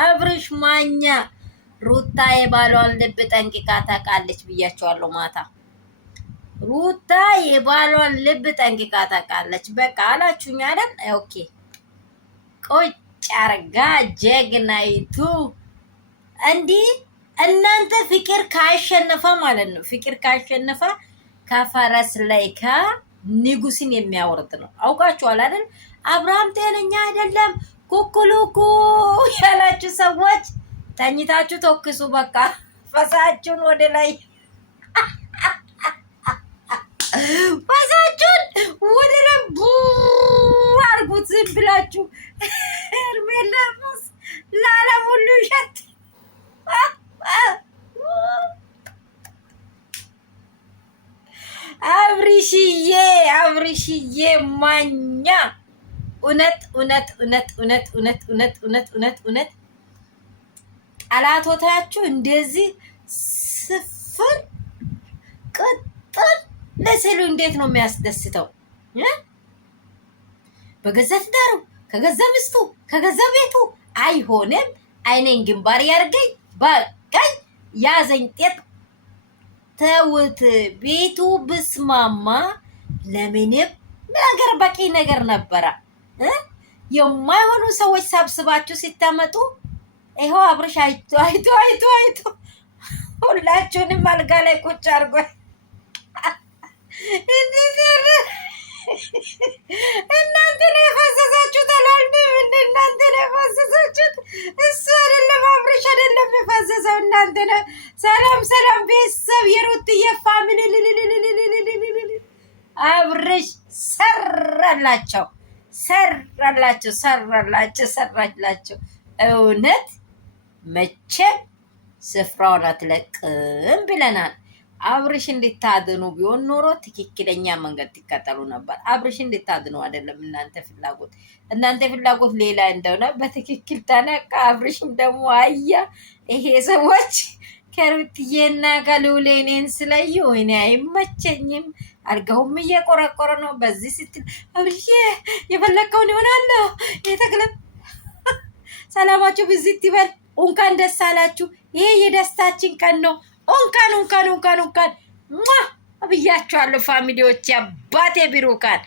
አብርሽ ማኛ ሩታ የባሏን ልብ ጠንቅቃ ታውቃለች ብያቸዋለሁ ማታ። ሩታ የባሏን ልብ ጠንቅቃ ታውቃለች። በቃ አላችሁኝ አይደል? ኦኬ ቆጭ አርጋ ጀግናይቱ። እንዲህ እናንተ ፍቅር ካሸነፈ ማለት ነው። ፍቅር ካሸነፈ ከፈረስ ላይ ከንጉስን የሚያወርድ ነው። አውቃችኋል አይደል? አብርሃም ጤነኛ አይደለም ኩኩሉኩ ያላችሁ ሰዎች ተኝታችሁ ተኩሱ። በቃ ፈሳችሁን ወደ ላይ ፈሳችሁን ወደ ላይ አርጉት። ዝም ብላችሁ እርሜላሙስ ለዓለም ሁሉ ይሸት። አብርሽዬ ማኛ እውነት ጠላቶታችሁ እንደዚህ ስፍር ቅጥል ለስሉ እንዴት ነው የሚያስደስተው? በገዛ ትዳሩ ከገዛ ሚስቱ ከገዛ ቤቱ አይሆንም። አይኔን ግንባር ያርገኝ በቃኝ ያዘኝ ጤጥ ተውት። ቤቱ ብስማማ ለምንም ነገር በቂ ነገር ነበረ። የማይሆኑ ሰዎች ሰብስባችሁ ሲታመጡ ይኸው አብርሽ አይቶ ሁላችሁንም አልጋ ላይ ቁጭ አድርጎ እናንተ ነው የፈሰሳችሁት አላልንም? እናንተ ነው የፈሰሳችሁት። እሱ አይደለም አብርሽ አይደለም የፈሰሰው እናንተ ነው። ሰላም ቤተሰብ የሩትዬ ፋሚሊ አብርሽ ሰራላቸው። እውነት መቼም ስፍራውን አትለቅም ብለናል። አብርሽ እንድታድኑ ቢሆን ኖሮ ትክክለኛ መንገድ ትከተሉ ነበር። አብርሽ እንድታድኑ አይደለም እናንተ ፍላጎት ሌላ እንደሆነ በትክክል ተነቃ። አብርሽም ደግሞ አያ ይሄ ሰዎች ከሩትዬና ከልዑል እኔን ስለዩ እኔ አይመቸኝም። አልጋውም እየቆረቆረ ነው። በዚህ ስትል አብርሽ የፈለግከውን ይሆናለሁ የተክለም ሰላማችሁ ብዝት ይበል። እንኳን ደስ አላችሁ። ይሄ የደስታችን ቀን ነው። እንኳን ብያችኋለሁ ፋሚሊዎች። አባቴ ቢሩካን